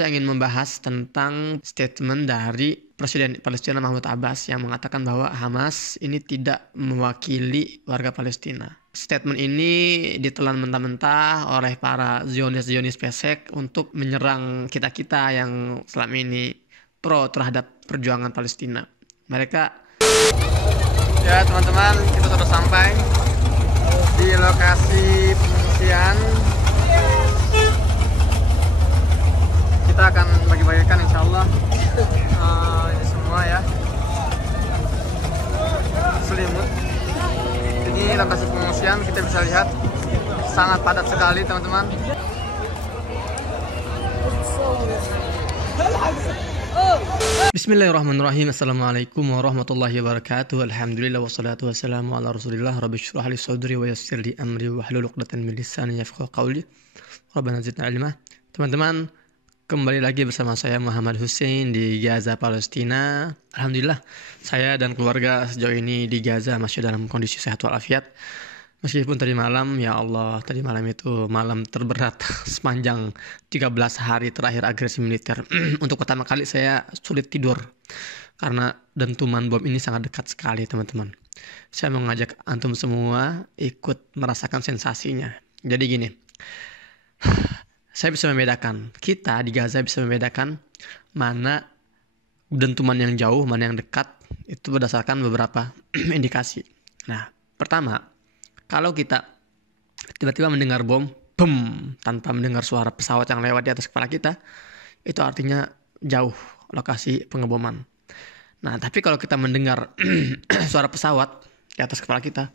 saya ingin membahas tentang statement dari Presiden Palestina Mahmud Abbas yang mengatakan bahwa Hamas ini tidak mewakili warga Palestina. Statement ini ditelan mentah-mentah oleh para Zionis pesek untuk menyerang kita-kita yang selama ini pro terhadap perjuangan Palestina. Mereka, ya teman-teman, kita sudah sampai di lokasi pengungsian. Kita akan bagi-bagikan insya Allah ini semua ya, selimut. Ini lokasi pengungsian, kita bisa lihat sangat padat sekali teman-teman. Bismillahirrahmanirrahim. Assalamualaikum warahmatullahi wabarakatuh. Alhamdulillah wassalatu wassalamu ala rasulillah. Rabbi shrah li sadri wa yassir li amri wahlul 'uqdatam min lisani yafqahu qawli. Rabbana zidna ilma. Teman-teman, kembali lagi bersama saya Muhammad Hussein di Gaza, Palestina. Alhamdulillah, saya dan keluarga sejauh ini di Gaza masih dalam kondisi sehat walafiat. Meskipun tadi malam, ya Allah, tadi malam itu malam terberat sepanjang 13 hari terakhir agresi militer. Untuk pertama kali saya sulit tidur karena dentuman bom ini sangat dekat sekali, teman-teman. Saya mau ngajak antum semua ikut merasakan sensasinya. Jadi gini, saya bisa membedakan, kita di Gaza bisa membedakan mana dentuman yang jauh, mana yang dekat, itu berdasarkan beberapa indikasi. Nah, pertama, kalau kita tiba-tiba mendengar bom, boom, tanpa mendengar suara pesawat yang lewat di atas kepala kita, itu artinya jauh lokasi pengeboman. Nah, tapi kalau kita mendengar suara pesawat di atas kepala kita,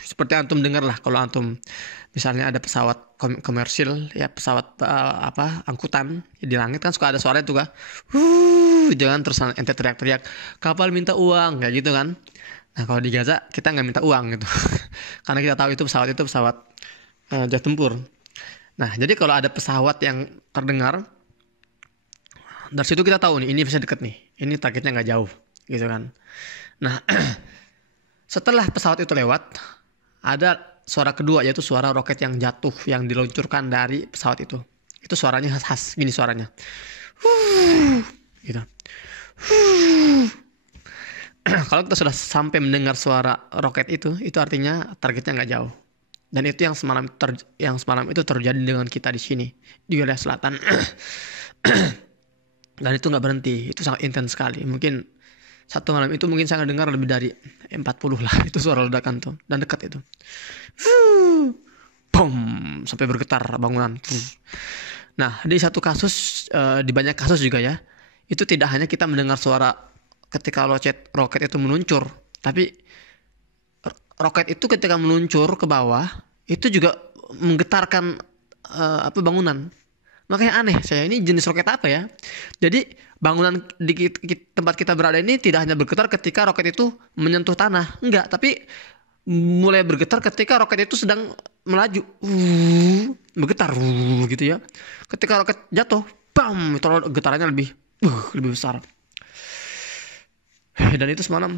seperti antum dengar lah, kalau antum misalnya ada pesawat komersil, ya pesawat angkutan di langit kan suka ada suara itu kan, jangan terus ente teriak-teriak, kapal minta uang, kayak gitu kan. Nah, kalau di Gaza kita nggak minta uang gitu, karena kita tahu itu pesawat jet tempur. Nah, jadi kalau ada pesawat yang terdengar, dari situ kita tahu nih, ini bisa deket nih, ini targetnya nggak jauh, gitu kan. Nah, setelah pesawat itu lewat, ada suara kedua, yaitu suara roket yang jatuh, yang diluncurkan dari pesawat itu. Itu suaranya khas, gini suaranya, gitu. Kalau kita sudah sampai mendengar suara roket itu artinya targetnya nggak jauh. Dan itu yang semalam itu terjadi dengan kita di sini di wilayah selatan. Dan itu nggak berhenti, itu sangat intens sekali. Mungkin satu malam itu mungkin saya dengar lebih dari 40 lah itu suara ledakan tuh, dan dekat itu. Boom, sampai bergetar bangunan. Nah, di satu kasus, di banyak kasus juga ya, itu tidak hanya kita mendengar suara ketika roket itu meluncur, tapi roket itu ketika meluncur ke bawah itu juga menggetarkan bangunan. Makanya aneh, saya ini jenis roket apa ya? Jadi bangunan di tempat kita berada ini tidak hanya bergetar ketika roket itu menyentuh tanah, enggak, tapi mulai bergetar ketika roket itu sedang melaju, bergetar gitu ya. Ketika roket jatuh, bam, itu getarannya lebih besar. Dan itu semalam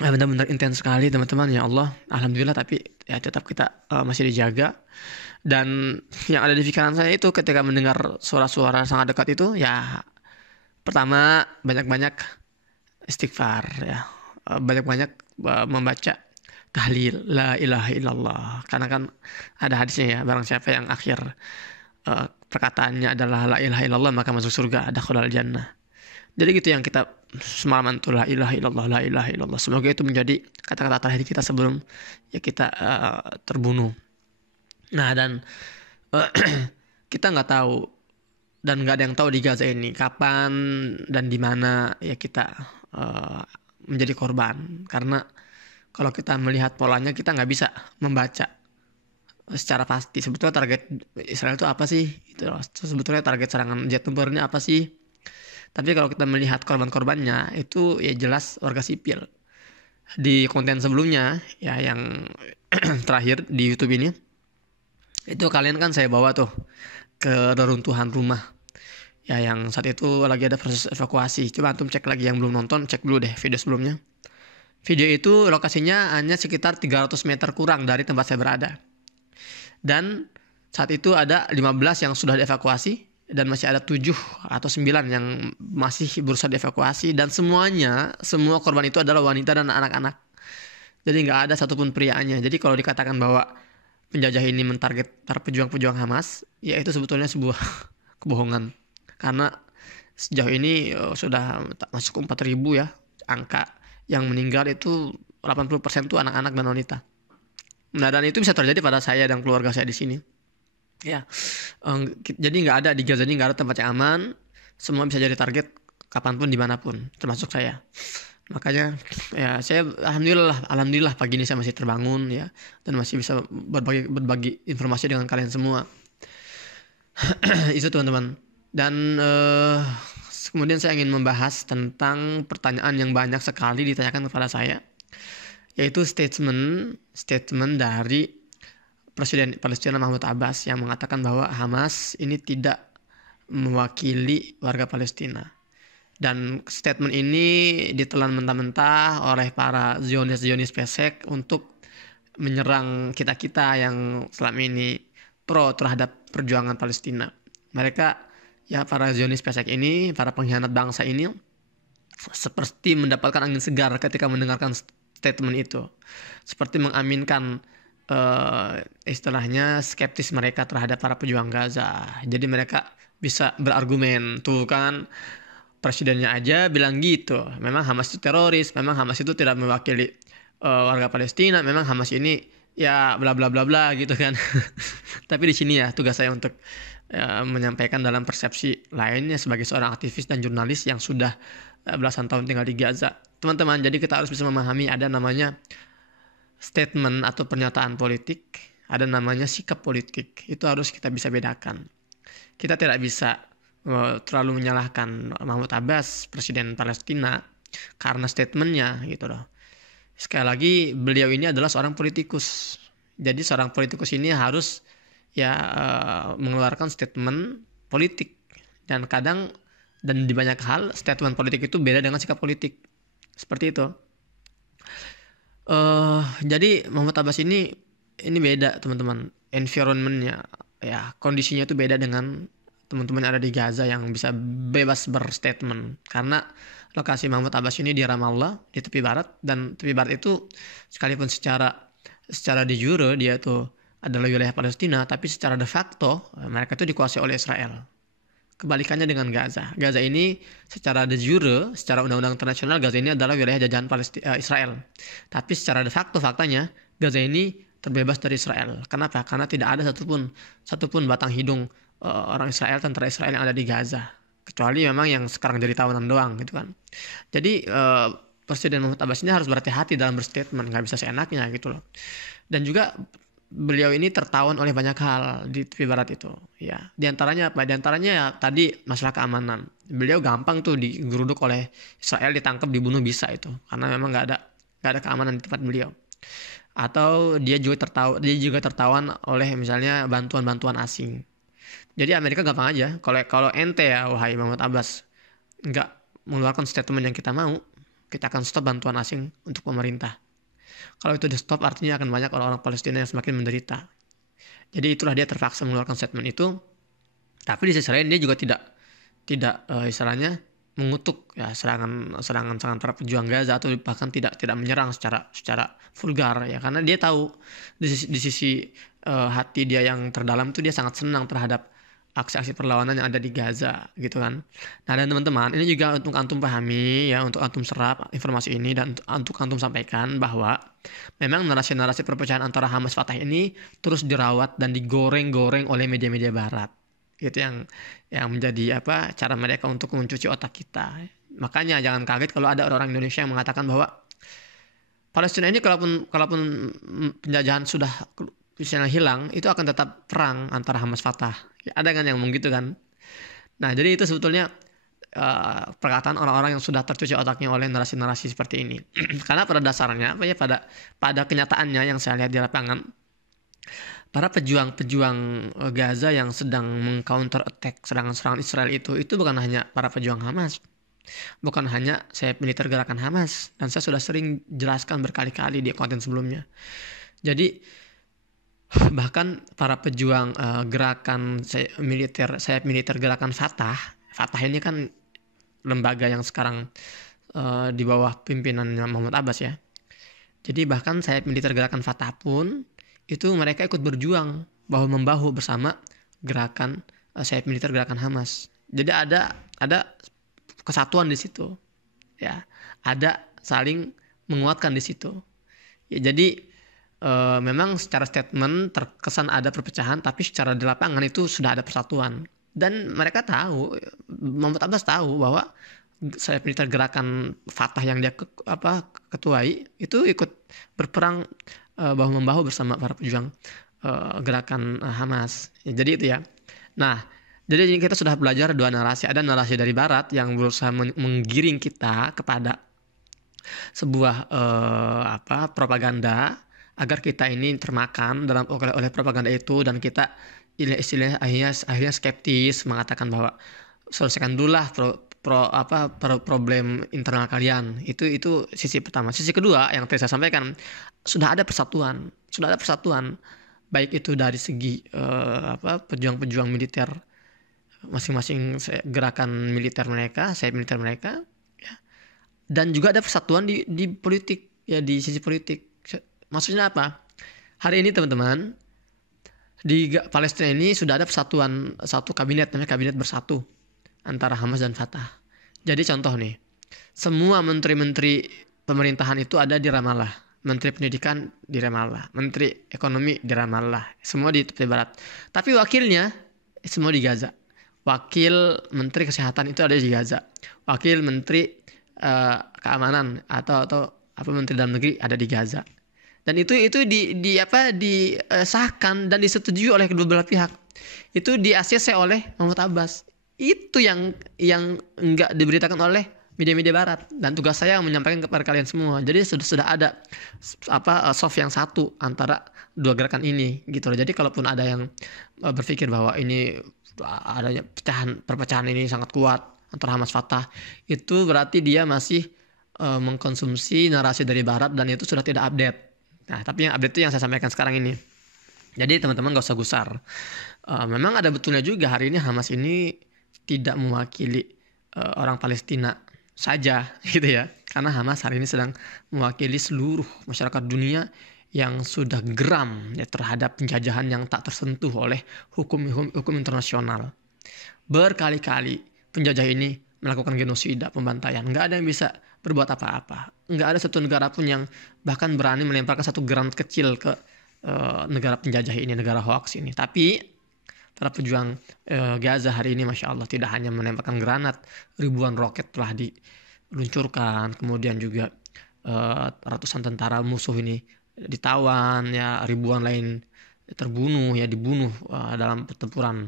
benar-benar intens sekali, teman-teman. Ya Allah, alhamdulillah, tapi ya tetap kita masih dijaga. Dan yang ada di pikiran saya itu ketika mendengar suara-suara sangat dekat itu, ya pertama banyak-banyak istighfar ya, banyak-banyak membaca tahlil la ilaha illallah, karena kan ada hadisnya ya, barang siapa yang akhir perkataannya adalah la ilaha illallah maka masuk surga, dakhalal jannah. Jadi gitu yang kita semalaman itu, la ilaha illallah, la ilaha illallah. Semoga itu menjadi kata-kata terakhir kita sebelum ya kita terbunuh. Nah, dan kita nggak tahu, dan nggak ada yang tahu di Gaza ini kapan dan di mana ya kita menjadi korban. Karena kalau kita melihat polanya, kita nggak bisa membaca secara pasti sebetulnya target Israel itu apa sih. Itu sebetulnya target serangan jet tempurnya apa sih. Tapi kalau kita melihat korban-korbannya, itu ya jelas warga sipil. Di konten sebelumnya, ya yang terakhir di YouTube ini, itu kalian kan saya bawa tuh ke reruntuhan rumah. Ya yang saat itu lagi ada proses evakuasi. Coba antum cek lagi, yang belum nonton, cek dulu deh video sebelumnya. Video itu lokasinya hanya sekitar 300 meter kurang dari tempat saya berada. Dan saat itu ada 15 yang sudah dievakuasi dan masih ada 7 atau 9 yang masih berusaha dievakuasi, dan semua korban itu adalah wanita dan anak-anak. Jadi nggak ada satupun prianya. Jadi kalau dikatakan bahwa penjajah ini mentarget para pejuang-pejuang Hamas, ya itu sebetulnya sebuah kebohongan. Karena sejauh ini sudah masuk 4.000 ya angka yang meninggal, itu 80% itu anak-anak dan wanita. Nah, dan itu bisa terjadi pada saya dan keluarga saya di sini. Ya, jadi nggak ada di Gaza ini, nggak ada tempat yang aman. Semua bisa jadi target kapanpun dimanapun, termasuk saya. Makanya ya saya alhamdulillah pagi ini saya masih terbangun ya, dan masih bisa berbagi informasi dengan kalian semua. Itu teman-teman. Dan kemudian saya ingin membahas tentang pertanyaan yang banyak sekali ditanyakan kepada saya, yaitu statement dari Presiden Palestina Mahmud Abbas yang mengatakan bahwa Hamas ini tidak mewakili warga Palestina. Dan statement ini ditelan mentah-mentah oleh para Zionis pesek untuk menyerang kita-kita yang selama ini pro terhadap perjuangan Palestina. Mereka, ya para Zionis pesek ini, para pengkhianat bangsa ini, seperti mendapatkan angin segar ketika mendengarkan statement itu. Seperti mengaminkan istilahnya skeptis mereka terhadap para pejuang Gaza. Jadi mereka bisa berargumen, tuh kan presidennya aja bilang gitu, memang Hamas itu teroris, memang Hamas itu tidak mewakili warga Palestina, memang Hamas ini ya bla bla bla bla gitu kan. Tapi di sini ya tugas saya untuk menyampaikan dalam persepsi lainnya sebagai seorang aktivis dan jurnalis yang sudah belasan tahun tinggal di Gaza. Teman-teman, jadi kita harus bisa memahami ada namanya statement atau pernyataan politik, ada namanya sikap politik. Itu harus kita bisa bedakan. Kita tidak bisa terlalu menyalahkan Mahmud Abbas, presiden Palestina, karena statementnya gitu loh. Sekali lagi, beliau ini adalah seorang politikus. Jadi seorang politikus ini harus mengeluarkan statement politik. Dan kadang, dan di banyak hal, statement politik itu beda dengan sikap politik. Seperti itu. Jadi Mahmud Abbas ini beda teman-teman, environmentnya ya, kondisinya itu beda dengan teman-teman yang ada di Gaza yang bisa bebas berstatement. Karena lokasi Mahmud Abbas ini di Ramallah, di tepi barat, dan tepi barat itu sekalipun secara de jure dia tuh adalah wilayah Palestina, tapi secara de facto mereka itu dikuasai oleh Israel. Kebalikannya dengan Gaza. Gaza ini secara de jure, secara undang-undang internasional, Gaza ini adalah wilayah jajahan Israel. Tapi secara de facto faktanya Gaza ini terbebas dari Israel. Kenapa? Karena tidak ada satupun batang hidung orang Israel, tentara Israel yang ada di Gaza. Kecuali memang yang sekarang jadi tawanan doang gitu kan. Jadi Presiden Mahmud Abbas ini harus berhati-hati dalam berstatement, nggak bisa seenaknya gitu loh. Dan juga beliau ini tertawan oleh banyak hal di tepi barat itu. Ya, diantaranya apa? Diantaranya ya tadi masalah keamanan. Beliau gampang tuh digeruduk oleh Israel, ditangkap, dibunuh bisa itu, karena memang nggak ada keamanan di tempat beliau. Atau dia juga tertawan oleh misalnya bantuan asing. Jadi Amerika gampang aja. Kalau ente ya, wahai Mahmud Abbas, nggak mengeluarkan statement yang kita mau, kita akan stop bantuan asing untuk pemerintah. Kalau itu di stop, artinya akan banyak orang-orang Palestina yang semakin menderita. Jadi itulah dia terpaksa mengeluarkan statement itu. Tapi di sisi lain dia juga tidak istilahnya mengutuk ya serangan para pejuang Gaza, atau bahkan tidak menyerang secara vulgar ya, karena dia tahu di sisi hati dia yang terdalam itu dia sangat senang terhadap aksi-aksi perlawanan yang ada di Gaza gitu kan. Nah, dan teman-teman, ini juga untuk antum pahami ya, untuk antum serap informasi ini, dan untuk antum sampaikan bahwa memang narasi-narasi perpecahan antara Hamas Fatah ini terus dirawat dan digoreng-goreng oleh media-media barat. Itu yang menjadi cara mereka untuk mencuci otak kita. Makanya jangan kaget kalau ada orang Indonesia yang mengatakan bahwa Palestina ini kalaupun penjajahan sudah misalnya hilang, itu akan tetap perang antara Hamas Fatah. Ya, ada kan yang ngomong gitu kan. Nah, jadi itu sebetulnya perkataan orang-orang yang sudah tercuci otaknya oleh narasi-narasi seperti ini. Karena pada dasarnya pada kenyataannya yang saya lihat di lapangan, para pejuang Gaza yang sedang meng-counter attack serangan-serangan Israel itu bukan hanya para pejuang Hamas, bukan hanya sayap militer gerakan Hamas, dan saya sudah sering jelaskan berkali-kali di konten sebelumnya. Jadi Bahkan para pejuang gerakan sayap militer gerakan Fatah. Fatah ini kan lembaga yang sekarang di bawah pimpinan Mahmud Abbas ya. Jadi bahkan sayap militer gerakan Fatah pun itu mereka ikut berjuang bahu-membahu bersama gerakan sayap militer gerakan Hamas. Jadi ada kesatuan di situ. Ya, ada saling menguatkan di situ. Ya, jadi memang secara statement terkesan ada perpecahan, tapi secara di lapangan itu sudah ada persatuan. Dan mereka tahu, Mahmud Abbas tahu bahwa sayap militer gerakan Fatah yang dia ketuai itu ikut berperang bahu membahu bersama para pejuang gerakan Hamas. Ya, jadi itu ya. Nah, jadi kita sudah belajar dua narasi. Ada narasi dari Barat yang berusaha menggiring kita kepada sebuah propaganda agar kita ini termakan oleh propaganda itu, dan kita istilahnya akhirnya skeptis, mengatakan bahwa selesaikan dulu lah problem internal kalian. Itu sisi pertama. Sisi kedua yang tadi saya sampaikan, sudah ada persatuan baik itu dari segi pejuang-pejuang militer masing-masing gerakan militer mereka, sayap militer mereka ya. Dan juga ada persatuan di politik ya, di sisi politik. Maksudnya apa? Hari ini teman-teman, di Palestina ini sudah ada persatuan, satu kabinet, namanya kabinet bersatu antara Hamas dan Fatah. Jadi contoh nih, semua menteri-menteri pemerintahan itu ada di Ramallah. Menteri pendidikan di Ramallah, menteri ekonomi di Ramallah, semua di tepi barat. Tapi wakilnya semua di Gaza. Wakil menteri kesehatan itu ada di Gaza. Wakil menteri keamanan atau menteri dalam negeri ada di Gaza. Dan itu disahkan dan disetujui oleh kedua belah pihak. Itu di-ACC oleh Mahmud Abbas. Itu yang enggak diberitakan oleh media-media barat, dan tugas saya menyampaikan kepada kalian semua. Jadi sudah ada soft yang satu antara dua gerakan ini gitu loh. Jadi kalaupun ada yang berpikir bahwa ini adanya perpecahan ini sangat kuat antara Hamas Fatah, itu berarti dia masih mengkonsumsi narasi dari barat, dan itu sudah tidak update. Nah, tapi yang update itu yang saya sampaikan sekarang ini. Jadi teman-teman gak usah gusar. Memang ada betulnya juga hari ini Hamas ini tidak mewakili orang Palestina saja gitu ya. Karena Hamas hari ini sedang mewakili seluruh masyarakat dunia yang sudah geram ya terhadap penjajahan yang tak tersentuh oleh hukum internasional. Berkali-kali penjajah ini melakukan genosida, pembantaian. Nggak ada yang bisa berbuat apa-apa. Nggak ada satu negara pun yang bahkan berani melemparkan satu granat kecil ke negara penjajah ini, negara hoax ini. Tapi para pejuang Gaza hari ini Masya Allah tidak hanya melemparkan granat, ribuan roket telah diluncurkan, kemudian juga ratusan tentara musuh ini ditawan ya, ribuan lain dibunuh dalam pertempuran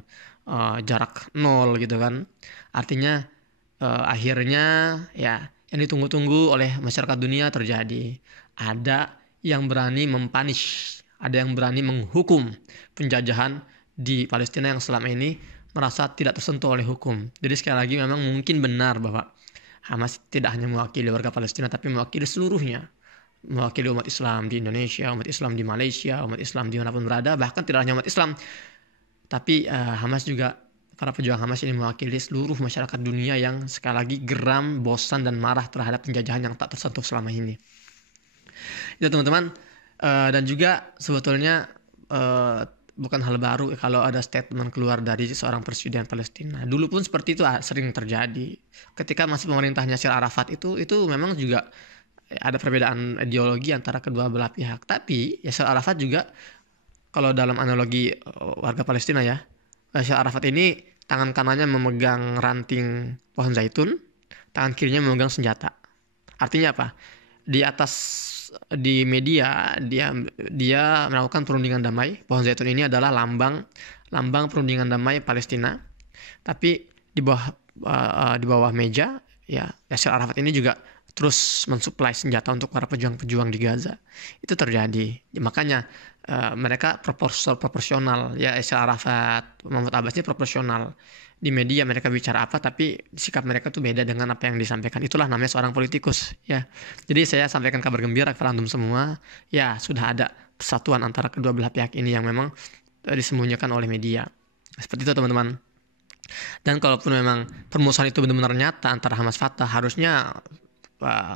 jarak nol gitu kan. Artinya akhirnya ya yang ditunggu-tunggu oleh masyarakat dunia terjadi. Ada yang berani mempunish, ada yang berani menghukum penjajahan di Palestina yang selama ini merasa tidak tersentuh oleh hukum. Jadi sekali lagi memang mungkin benar bahwa Hamas tidak hanya mewakili warga Palestina, tapi mewakili seluruhnya. Mewakili umat Islam di Indonesia, umat Islam di Malaysia, umat Islam dimanapun berada. Bahkan tidak hanya umat Islam, tapi Hamas juga, para pejuang Hamas ini mewakili seluruh masyarakat dunia yang sekali lagi geram, bosan, dan marah terhadap penjajahan yang tak tersentuh selama ini. Itu teman-teman. Dan juga sebetulnya bukan hal baru kalau ada statement keluar dari seorang presiden Palestina. Dulu pun seperti itu sering terjadi. Ketika masih pemerintahnya Yasser Arafat itu memang juga ada perbedaan ideologi antara kedua belah pihak. Tapi Yasser Arafat juga, kalau dalam analogi warga Palestina ya, Yasser Arafat ini tangan kanannya memegang ranting pohon zaitun, tangan kirinya memegang senjata. Artinya apa? Di media dia melakukan perundingan damai. Pohon zaitun ini adalah lambang perundingan damai Palestina. Tapi di bawah meja ya, Yasser Arafat ini juga terus mensuplai senjata untuk para pejuang-pejuang di Gaza. Itu terjadi. Makanya mereka proporsional ya. Yasser Arafat, Mahmud Abbas ini proporsional. Di media mereka bicara apa, tapi sikap mereka tuh beda dengan apa yang disampaikan. Itulah namanya seorang politikus ya. Jadi saya sampaikan kabar gembira kepada antum semua. Ya, sudah ada persatuan antara kedua belah pihak ini yang memang disembunyikan oleh media. Seperti itu teman-teman. Dan kalaupun memang permusuhan itu benar-benar nyata antara Hamas Fatah, harusnya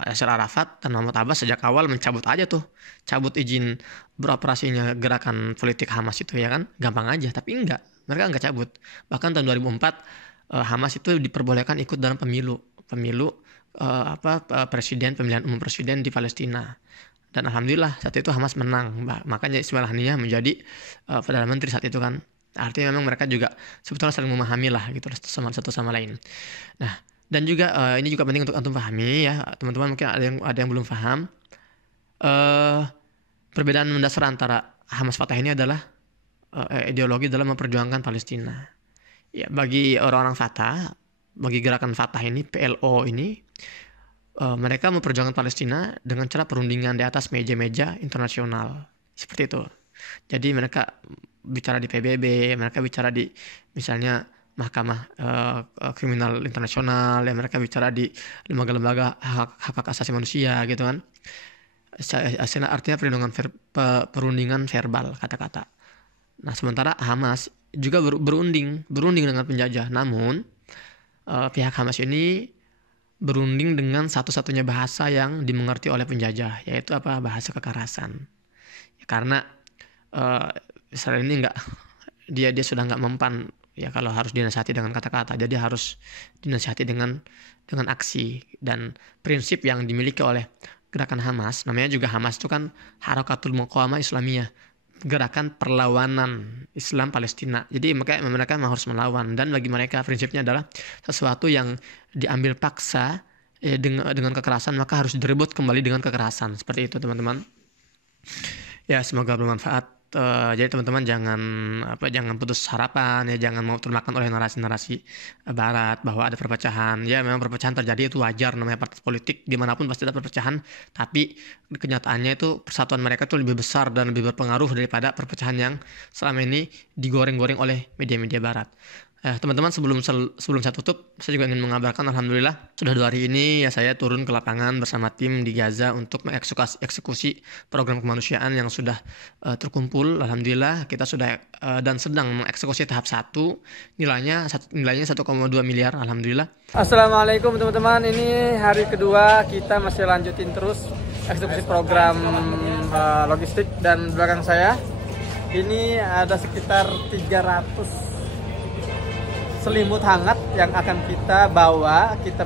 Yasser Arafat dan Mahmud Abbas sejak awal mencabut aja tuh, cabut izin beroperasinya gerakan politik Hamas itu, ya kan, gampang aja. Tapi enggak, mereka enggak cabut. Bahkan tahun 2004 Hamas itu diperbolehkan ikut dalam pemilu pemilihan umum presiden di Palestina. Dan alhamdulillah saat itu Hamas menang. Makanya Ismail Haniyah menjadi Perdana Menteri saat itu kan. Artinya memang mereka juga sebetulnya saling memahami lah gitu satu sama lain. Nah, dan juga ini juga penting untuk antum pahami ya, teman-teman. Mungkin ada yang belum paham. Perbedaan mendasar antara Hamas Fatah ini adalah ideologi dalam memperjuangkan Palestina. Ya, bagi orang-orang Fatah, bagi gerakan Fatah ini, PLO ini, mereka memperjuangkan Palestina dengan cara perundingan di atas meja-meja internasional. Seperti itu. Jadi mereka bicara di PBB, mereka bicara di misalnya Mahkamah Kriminal Internasional, ya, mereka bicara di lembaga-lembaga hak asasi manusia gitu kan. Artinya perundingan verbal, kata-kata. Nah, sementara Hamas juga berunding dengan penjajah. Namun pihak Hamas ini berunding dengan satu-satunya bahasa yang dimengerti oleh penjajah, yaitu apa? Bahasa kekerasan. Ya, karena Israel ini dia sudah nggak mempan ya kalau harus dinasihati dengan kata-kata, jadi harus dinasihati dengan aksi. Dan prinsip yang dimiliki oleh gerakan Hamas, namanya juga Hamas itu kan Harakatul Muqawamah Islamiyah, gerakan perlawanan Islam Palestina. Jadi mereka harus melawan, dan bagi mereka prinsipnya adalah sesuatu yang diambil paksa dengan kekerasan maka harus direbut kembali dengan kekerasan. Seperti itu teman-teman. Ya, semoga bermanfaat. Jadi teman-teman jangan putus harapan ya, jangan mau termakan oleh narasi-narasi Barat bahwa ada perpecahan. Ya, memang perpecahan terjadi, itu wajar, namanya partai politik, dimanapun pasti ada perpecahan. Tapi kenyataannya itu persatuan mereka itu lebih besar dan lebih berpengaruh daripada perpecahan yang selama ini digoreng-goreng oleh media-media Barat. Teman-teman, sebelum saya tutup, saya juga ingin mengabarkan alhamdulillah sudah 2 hari ini ya saya turun ke lapangan bersama tim di Gaza untuk mengeksekusi program kemanusiaan yang sudah terkumpul. Alhamdulillah kita sudah dan sedang mengeksekusi tahap 1, nilainya 1,2 miliar. Alhamdulillah. Assalamualaikum teman-teman, ini hari kedua kita masih lanjutin terus eksekusi program logistik, dan belakang saya ini ada sekitar 300 selimut hangat yang akan kita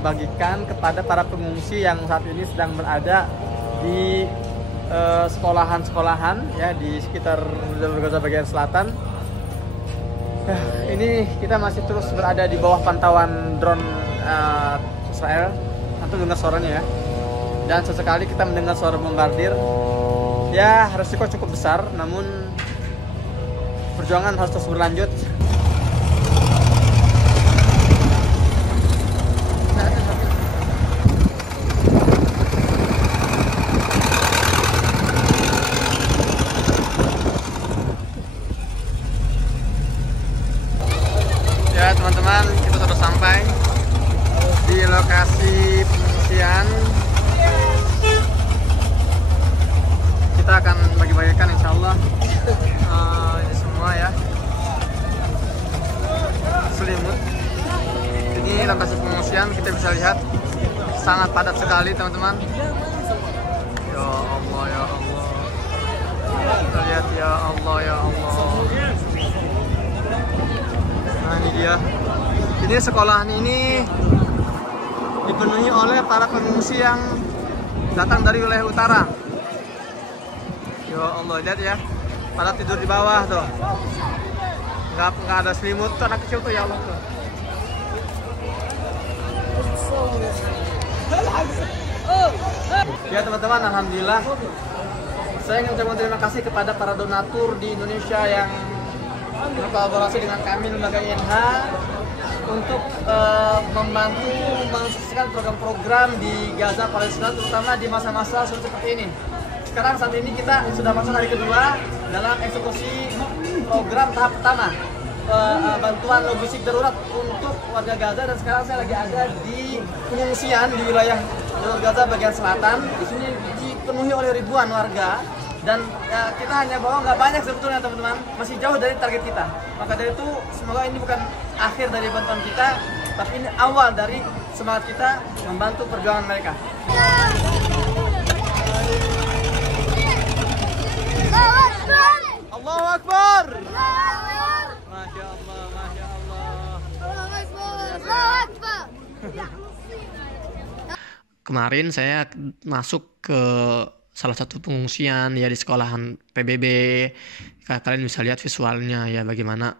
bagikan kepada para pengungsi yang saat ini sedang berada di sekolahan ya di sekitar jalur Gaza bagian selatan. Ini kita masih terus berada di bawah pantauan drone Israel. Antum dengar suaranya ya. Dan sesekali kita mendengar suara bombardir. Ya, resiko cukup besar, namun perjuangan harus terus berlanjut. Teman-teman, kita sudah sampai di lokasi pengungsian. Kita akan bagi-bagikan insya Allah ini semua ya, selimut. Ini lokasi pengungsian, kita bisa lihat sangat padat sekali teman-teman. Ya Allah, ya Allah, kita lihat, ya Allah, ya Allah. Nah, ini dia. Jadi sekolahan ini dipenuhi oleh para pengungsi yang datang dari wilayah utara. Ya Allah, lihat ya, pada tidur di bawah tuh. Nggak ada selimut tuh, anak kecil tuh, ya Allah tuh. Ya teman-teman, alhamdulillah saya ingin ucapkan terima kasih kepada para donatur di Indonesia yang berkolaborasi dengan kami lembaga INH untuk membantu mensukseskan program-program di Gaza Palestina, terutama di masa-masa sulit seperti ini. Sekarang saat ini kita sudah masuk hari kedua dalam eksekusi program tahap pertama, bantuan logistik darurat untuk warga Gaza, dan sekarang saya lagi ada di pengungsian di wilayah jalur Gaza bagian selatan. Di sini dipenuhi oleh ribuan warga Dan ya, kita hanya bawa nggak banyak sebetulnya teman-teman, masih jauh dari target kita. Maka dari itu semoga ini bukan akhir dari bantuan kita, tapi ini awal dari semangat kita membantu perjuangan mereka. Allahu Akbar. Masya Allah, Masya Allah. Kemarin saya masuk ke salah satu pengungsian ya di sekolahan PBB. Kalian bisa lihat visualnya ya bagaimana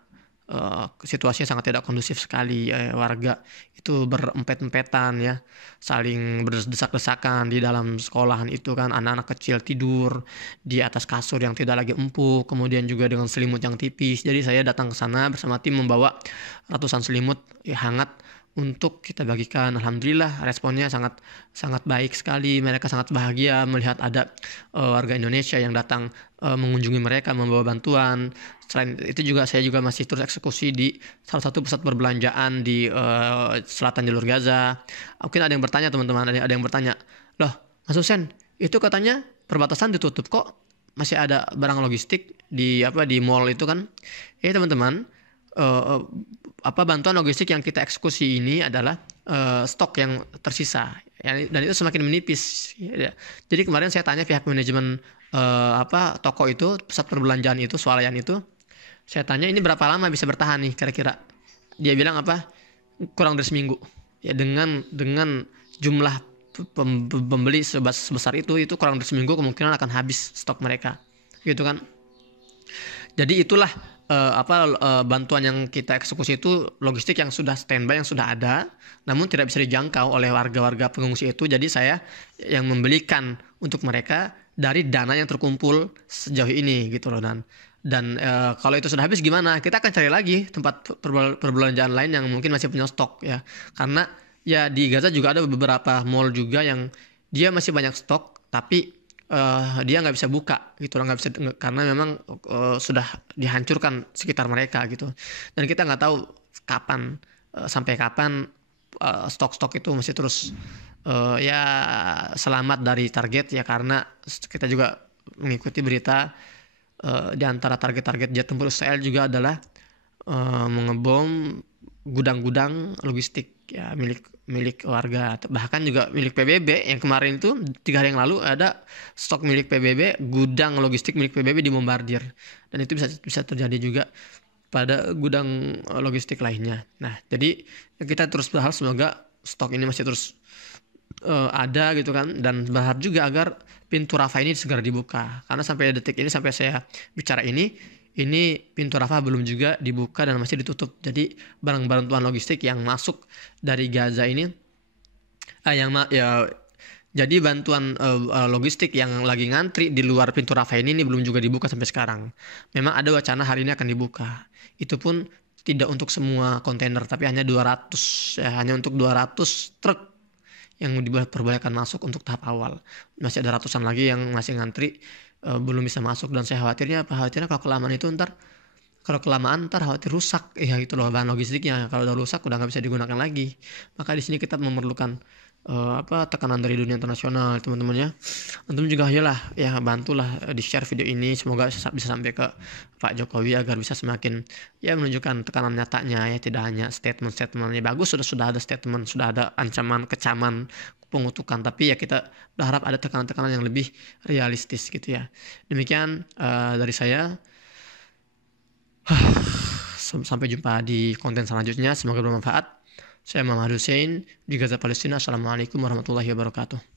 situasinya sangat tidak kondusif sekali. Warga itu berempet-empetan ya, saling berdesak-desakan di dalam sekolahan itu kan. Anak-anak kecil tidur di atas kasur yang tidak lagi empuk, kemudian juga dengan selimut yang tipis. Jadi saya datang ke sana bersama tim membawa ratusan selimut hangat untuk kita bagikan. Alhamdulillah responnya sangat baik sekali. Mereka sangat bahagia melihat ada warga Indonesia yang datang mengunjungi mereka, membawa bantuan. Selain itu juga saya juga masih terus eksekusi di salah satu pusat perbelanjaan di selatan jalur Gaza. Mungkin ada yang bertanya teman-teman, ada yang bertanya, loh Mas Husen, itu katanya perbatasan ditutup kok masih ada barang logistik di mall itu kan? Ya teman-teman, bantuan logistik yang kita eksekusi ini adalah stok yang tersisa ya, dan itu semakin menipis ya. Jadi kemarin saya tanya pihak manajemen toko itu, pusat perbelanjaan itu, swalayan itu, saya tanya ini berapa lama bisa bertahan nih kira-kira. Dia bilang kurang dari seminggu ya, dengan jumlah pembeli sebesar itu kurang dari seminggu kemungkinan akan habis stok mereka gitu kan. Jadi itulah bantuan yang kita eksekusi itu logistik yang sudah standby, yang sudah ada, namun tidak bisa dijangkau oleh warga-warga pengungsi itu. Jadi saya yang membelikan untuk mereka dari dana yang terkumpul sejauh ini gitu loh. Dan kalau itu sudah habis gimana? Kita akan cari lagi tempat perbelanjaan lain yang mungkin masih punya stok ya. Karena ya di Gaza juga ada beberapa mall juga yang dia masih banyak stok, tapi dia nggak bisa buka gitu, karena memang sudah dihancurkan sekitar mereka gitu. Dan kita nggak tahu sampai kapan stok-stok itu masih terus selamat dari target ya, karena kita juga mengikuti berita di antara target-target jet tempur Israel juga adalah mengebom gudang-gudang logistik ya milik warga, bahkan juga milik PBB. Yang kemarin itu 3 hari yang lalu ada stok milik PBB, gudang logistik milik PBB dibombardir, dan itu bisa terjadi juga pada gudang logistik lainnya. Nah jadi kita terus berharap semoga stok ini masih terus ada gitu kan, dan berharap juga agar pintu Rafah ini segera dibuka, karena sampai detik ini, sampai saya bicara ini pintu Rafah belum juga dibuka dan masih ditutup. Jadi barang bantuan logistik yang masuk dari Gaza ini jadi bantuan logistik yang lagi ngantri di luar pintu Rafah ini belum juga dibuka sampai sekarang. Memang ada wacana hari ini akan dibuka. Itu pun tidak untuk semua kontainer, tapi hanya 200 ya, hanya untuk 200 truk yang diperbolehkan masuk untuk tahap awal. Masih ada ratusan lagi yang masih ngantri belum bisa masuk, dan saya khawatirnya kalau kelamaan itu ntar khawatir rusak ya, itu loh bahan logistiknya. Kalau udah rusak udah nggak bisa digunakan lagi. Maka di sini kita memerlukan tekanan dari dunia internasional, teman-teman ya. Antum juga ya bantulah di share video ini, semoga bisa sampai ke Pak Jokowi agar bisa semakin ya menunjukkan tekanan nyatanya ya, tidak hanya statement-statementnya bagus, sudah ada statement, sudah ada ancaman, kecaman, pengutukan, tapi ya kita berharap ada tekanan-tekanan yang lebih realistis gitu ya. Demikian dari saya. Sampai jumpa di konten selanjutnya, semoga bermanfaat. Saya Muhammad Hussein di Gaza, Palestina. Assalamualaikum warahmatullahi wabarakatuh.